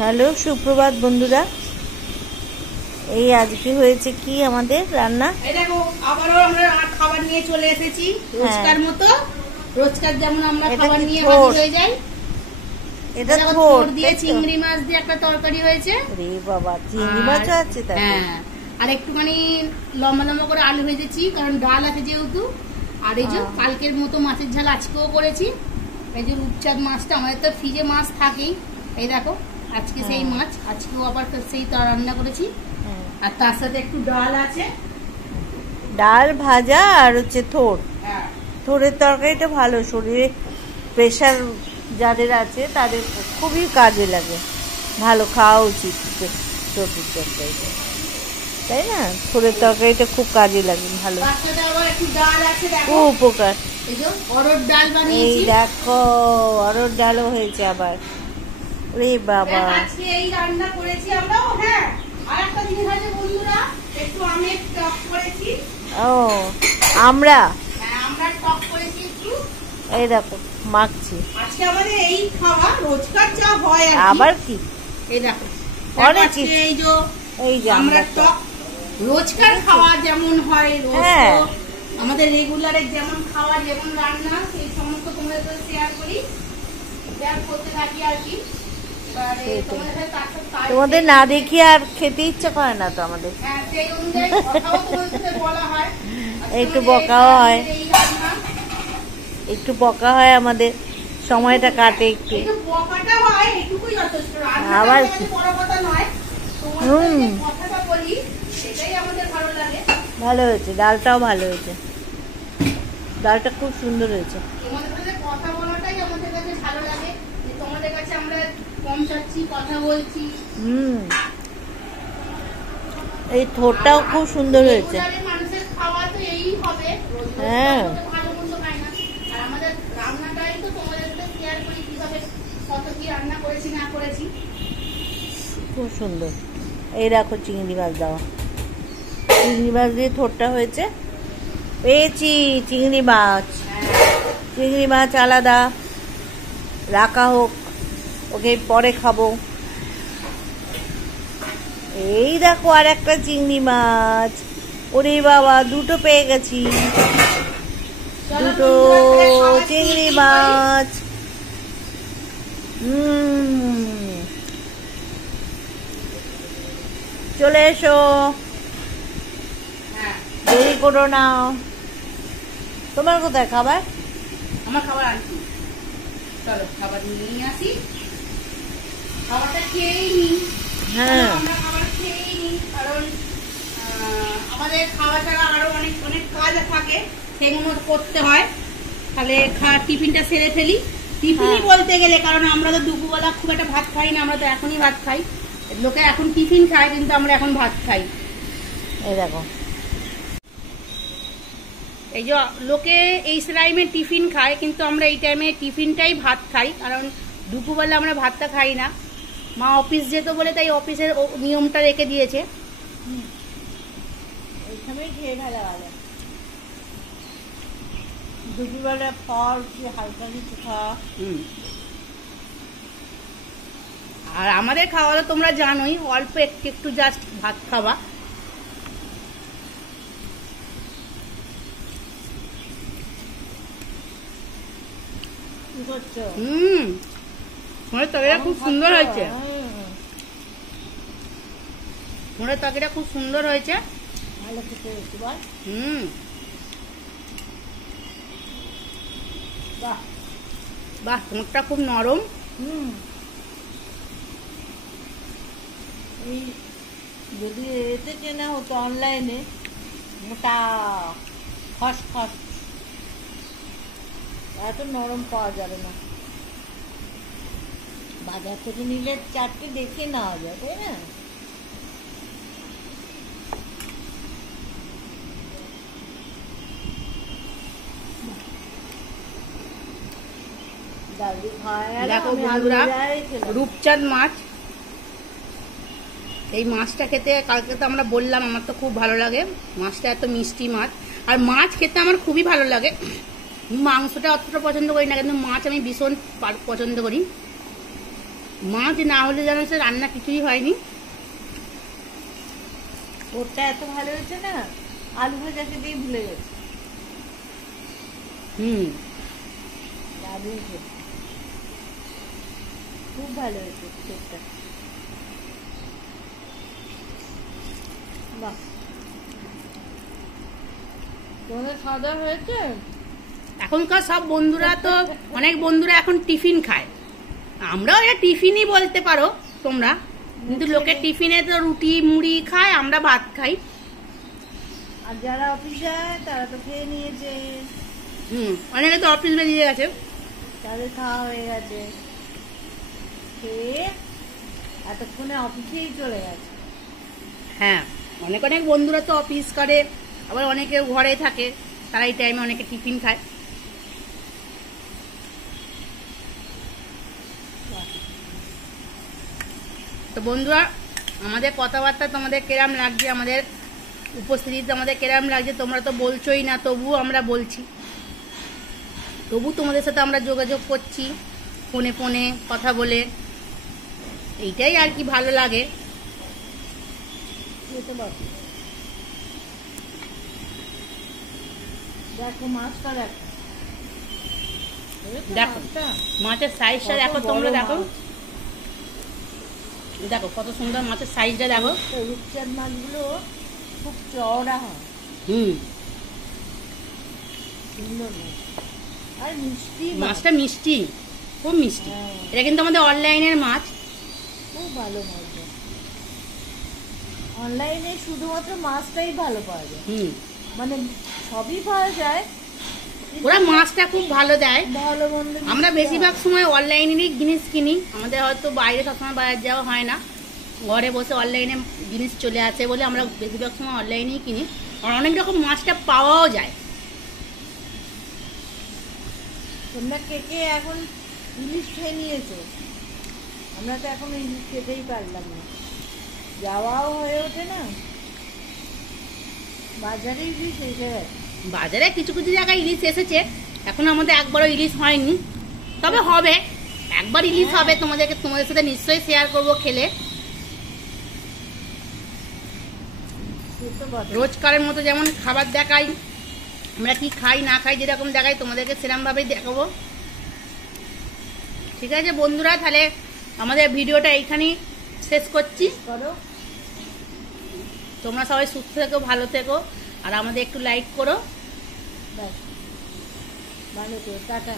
Hello, সুপ্রভাত বন্ধুরা। এই আজকে হয়েছে কি আমাদের রান্না। এই দেখো আবারও আমরা খাবার নিয়ে চলে এসেছি রোজকার মতো। রোজকার যেমন আমরা খাবার নিয়ে হাজির হয়ে যাই। এটা থোড় দিয়ে চিংড়ি মাছ দিয়ে একটা তরকারি হয়েছে। রে বাবা, চিংড়ি মাছও আছে তাতে। হ্যাঁ, আর একটুখানি লম্বা লম্বা করে আলু ভেজেছি, কারণ ডাল আছে যেহেতু। আর এই যে কালকের মতো মাছের ঝাল আজকেও করেছি। এই যে রূপচাঁদ মাছটা, আমাদের তো ফ্রিজে মাছ থাকেই। এই দেখো আজকে সেই মাছ, আজকেও আবার সেই রান্না করেছি। আর তার সাথে একটু ডাল আছে, ডাল ভাজা আর হচ্ছে থোড়। থোড়ের তরকারিটা ভালো, শরীরে প্রেশার যাদের আছে তাদের খুবই কাজে লাগে, ভালো খাওয়া উচিত সবজির তরকারিটা, তাই না? থোড়ের তরকারিটা খুব কাজে লাগে, ভালো, খুব উপকার। এই দেখো অরহর ডালও হয়েছে আবার। ওরে বাবা, এই রান্না করেছি আমরাও। হ্যাঁ, আর একটা জিনিস আছে বন্ধুরা, একটু আমের টক করেছি। ও আমরা টক করেছি একটু। এই দেখো মাখছি। আজকে আমাদের এই খাওয়া রোজকার যা হয় আর আবার কি, এই দেখো অনেক কিছু। এই যে আমরা টক রোজকার খাওয়া যেমন হয়, রোজ আমাদের রেগুলারের যেমন খাওয়া, যেমন রান্না, সেই সমস্ত তোমাদের সাথে শেয়ার করি, শেয়ার করতে থাকি আর কি। তোমাদের না দেখি আর খেতে ইচ্ছা করে না তো আমাদের। একটু বকাও হয়, একটু বকা হয়, আমাদের সময়টা কাটে একটু। আবার ভালো হয়েছে, ডালটাও ভালো হয়েছে, ডালটা খুব সুন্দর হয়েছে। এই থোড়টাও খুব সুন্দর হয়েছে। হ্যাঁ, খুব সুন্দর। এই দেখো চিংড়ি মাছ দেওয়া, চিংড়ি মাছ দিয়ে থোড়টা হয়েছে। পেয়েছি চিংড়ি মাছ, চিংড়ি মাছ আলাদা রাখা হোক, ওকে পরে খাবো। এই দেখো আর একটা চিংড়ি মাছ। ওরে বাবা, দুটো পেয়ে গেছি, দুটো চিংড়ি মাছ। চলে এসো, দেরি করো না। তোমার কোথায় খাবার? আমার খাবার আনছি, চলো খাবার নিয়ে আসি, খাবারটা খেয়েই নি। হ্যাঁ, আমরা খাবার খেয়েই নি, কারণ আমাদের খাওয়া ছাড়া আরো অনেক অনেক কাজ থাকে, সেগুলো করতে হয়। তাহলে টিফিনটা সেরে ফেলি। টিফিনই বলতে গেলে, কারণ আমরা তো দুপুরবেলা খুব একটা ভাত খাই না, আমরা তো এখনই ভাত খাই। লোকে এখন টিফিন খায়, কিন্তু আমরা এখন ভাত খাই। এই দেখো, এই যে লোকে এই টাইমে টিফিন খায়, কিন্তু আমরা এই টাইমে টিফিনটাই ভাত খাই, কারণ দুপুরবেলা আমরা ভাতটা খাই না। মা অফিস যেত বলে তাই অফিসের নিয়মটা রেখে দিয়েছে। দুপুরবেলা ফল হালকা কিছু খাওয়া। আর আমাদের খাওয়া তো তোমরা জানোই, অল্প একটু একটু জাস্ট ভাত খাওয়া। তরকারিটা খুব সুন্দর হয়েছে, তরকারিটা খুব সুন্দর হয়েছে, ভালো খেতে হয়েছে বল। বাহ, তোমারটা খুব নরম। এই যদি এতে কেনা হতো অনলাইনে, মোটা খসখস, এত নরম পাওয়া যাবে না। বাজার থেকে নিলে চারটে দেখে নেওয়া যায়, তাই না? দেখো বন্ধুরা, রূপচাঁদ মাছ, এই মাছটা খেতে, কালকে তো আমরা বললাম আমার তো খুব ভালো লাগে মাছটা, এত মিষ্টি মাছ। আর মাছ খেতে আমার খুবই ভালো লাগে, মাংসটা অতটা পছন্দ করি না, কিন্তু মাছ আমি ভীষণ পছন্দ করি। মাছ না হলে যেন সে রান্না কিছুই হয়নি। ওরটা এত ভালো হয়েছে না, আলু ভাজাকে দিয়ে ভুলে গেছে। দারুণ খেতে, খুব ভালো হয়েছে ঠোঁটটা। বাহ, তোমাদের খাওয়া দাওয়া হয়েছে? এখনকার সব বন্ধুরা তো অনেক বন্ধুরা এখন টিফিন খায়, আমরাও এটা টিফিনই বলতে পারো তোমরা, কিন্তু লোকের টিফিনে তো রুটি মুড়ি খায়, আমরা ভাত খাই। আর যারা অফিস যায় তারা তো খেয়ে নিয়েছে। অনেকে তো অফিস বেরিয়ে গেছে, তাদের খাওয়া হয়ে গেছে, খেয়ে এতক্ষণে অফিসেই চলে গেছে। হ্যাঁ, অনেক অনেক বন্ধুরা তো অফিস করে, আবার অনেকে ঘরে থাকে, তারা এই টাইমে অনেকে টিফিন খায়। তো বন্ধুরা, আমাদের কথাবার্তা তোমাদের কেরাম লাগছে, আমাদের উপস্থিতি আমাদের কেরাম লাগছে, তোমরা তো বলছোই না, তবুও আমরা বলছি, তবু তোমাদের সাথে আমরা যোগাযোগ করছি ফোনে ফোনে কথা বলে, এইটাই আর কি ভালো লাগে। দেখো মাছটা, দেখো মাছের সাইজটা দেখো, তোমরা দেখো, দেখো কত সুন্দর মাছের সাইজটা দেখো। রূপচাঁদ মাছগুলো খুব চওড়া হয়, সুন্দর মাছ, আর মিষ্টি, মাছটা মিষ্টি, খুব মিষ্টি। এটা কিন্তু আমাদের অনলাইনের মাছ, খুব ভালো মাছ। অনলাইনে শুধুমাত্র মাছটাই ভালো পাওয়া যায়, মানে সবই পাওয়া যায়, ওরা মাছটা খুব ভালো দেয়। ভালো মন্দ আমরা বেশিরভাগ সময় অনলাইনেরই জিনিস কিনি, আমাদের হয়তো বাইরে সবসময় বাজার যাওয়া হয় না, ঘরে বসে অনলাইনে জিনিস চলে আসে বলে আমরা বেশিরভাগ সময় অনলাইনেই কিনি, আর অনেক রকম মাছটা পাওয়াও যায়। তোমরা কে কে এখন ইলিশ খেয়ে নিয়েছো? আমরা তো এখন ইলিশ খেতেই পারলাম না, যাওয়াও হয়ে ওঠে না, বাজারে ইলিশ এসে গেছে। বাজারে কিছু কিছু জায়গায় ইলিশ এসেছে, এখন আমাদের একবারও ইলিশ হয়নি, তবে হবে, একবার ইলিশ হবে, তোমাদের সাথে নিশ্চয়ই শেয়ার করবো খেলে। রোজকারের মতো যেমন খাবার দেখাই, আমরা কি খাই না খাই যেরকম দেখাই, তোমাদেরকে সেরকম ভাবেই দেখাবো। ঠিক আছে বন্ধুরা, তাহলে আমাদের ভিডিওটা এইখানেই শেষ করছি। তোমরা সবাই সুস্থ থেকো, ভালো থেকো, আর আমাদের একটু লাইক করো। ভালো থেকো, টাটা।